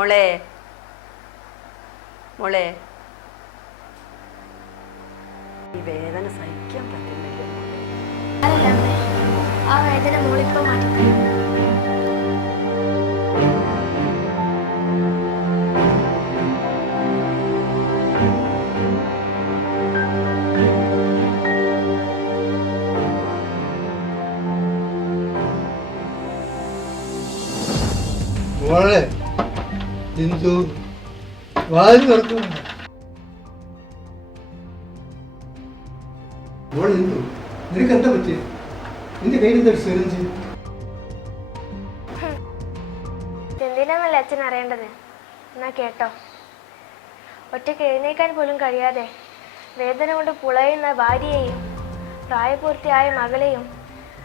മോളെ മോളെ ഈ വേദന സഹിക്കാൻ പറ്റുന്നില്ല. ആ വേദന മോളിപ്പോ മാറ്റി. മോളെ എന്തു വാതിൽ തുറക്കുന്നു. മോളെ എന്തു നിനക്ക് എന്താ പറ്റി? നിന്റെ കയ്യിൽ എന്താ സിറിഞ്ച്? എന്തിനാന്നല്ലേ അച്ഛൻ അറിയേണ്ടത്? എന്നാ കേട്ടോ. ഒറ്റയ്ക്ക് എഴുന്നേക്കാൻ പോലും കഴിയാതെ വേദന കൊണ്ട് പുളയുന്ന ഭാര്യയെയും പ്രായപൂർത്തിയായ മകളെയും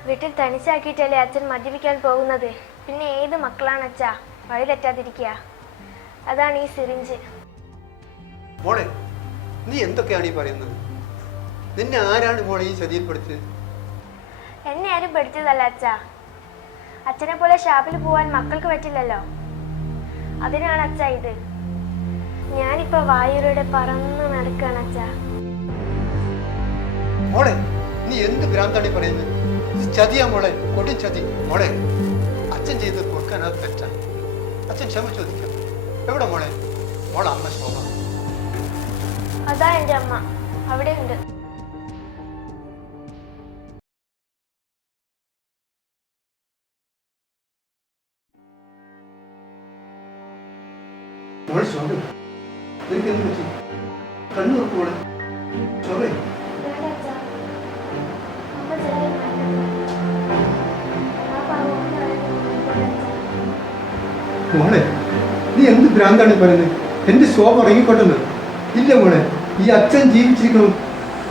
വീട്ടിൽ തനിച്ചാക്കിയിട്ടല്ലേ അച്ഛൻ മദ്യപിക്കാൻ പോകുന്നത്. പിന്നെ ഏത് മക്കളാണ് അച്ഛാ വഴി തെറ്റാതിരിക്കുക? അതാണ് ഈ സിറിഞ്ച്. മോളെ നീ എന്തൊക്കെയാണ് ഈ പറയുന്നത്? നിന്നെ ആരാണ് മോളെ ഈ ചതിയിൽപ്പെടുത്തിയത്? എന്നെ ആരും പെടുത്തിയതല്ല അച്ഛാ. അച്ഛനെ പോലെ ഷാപ്പിൽ പോവാൻ മക്കൾക്ക് പറ്റില്ലല്ലോ. അതിനാണ് അച്ഛാ ഇത്. ഞാനിപ്പോ വായുരുടെ പറന്ന് നടക്കാണ് അച്ഛാ. മോളെ നീ എന്ത് ഭ്രാന്താണ് പറയുന്നത്? ഇത് ചതിയാ മോളെ, കൊടും ചതി. മോളെ അച്ഛൻ ചെയ്ത് കൊടുക്കാനത് തെറ്റാ. അച്ഛൻ ക്ഷമ ചോദിക്കാം. എവിടെ മോളെ? മോളെ അമ്മ ശോഭ. അതാ എൻ്റെ അമ്മ, അവിടെ ഉണ്ട്. മോളെ ശോഭ, നിനക്ക് എന്ത് പറ്റി? കണ്ണു നോക്ക് മോളെ. ശോഭേ മോളെ നീ എന്ത് ഭ്രാന്താണ് പറയുന്നത്? എന്റെ ശോഭ ഇറങ്ങിക്കൊണ്ടെന്ന്. ഇല്ല മോളെ, ഈ അച്ഛൻ ജീവിച്ചിരിക്കണം.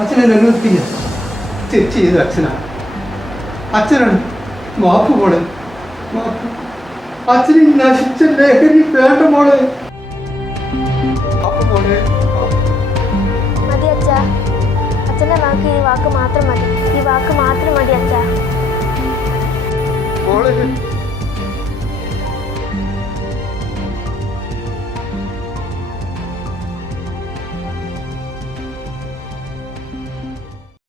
അച്ഛനെ അനുവദിക്കില്ല. തെറ്റ് ചെയ്ത് അച്ഛനാണ്. അച്ഛനാണ്. മാപ്പ് മോളെ, മാപ്പ്. അച്ഛനെ നശിച്ച ലഹരി വേണ്ട മോളെ. മോളെ മതി അച്ഛാ. അച്ഛൻ്റെ വാക്ക് ഈ വാക്ക് മാത്രം മതി. ഈ വാക്ക് മാത്രം മതി അച്ഛാ. മോളെ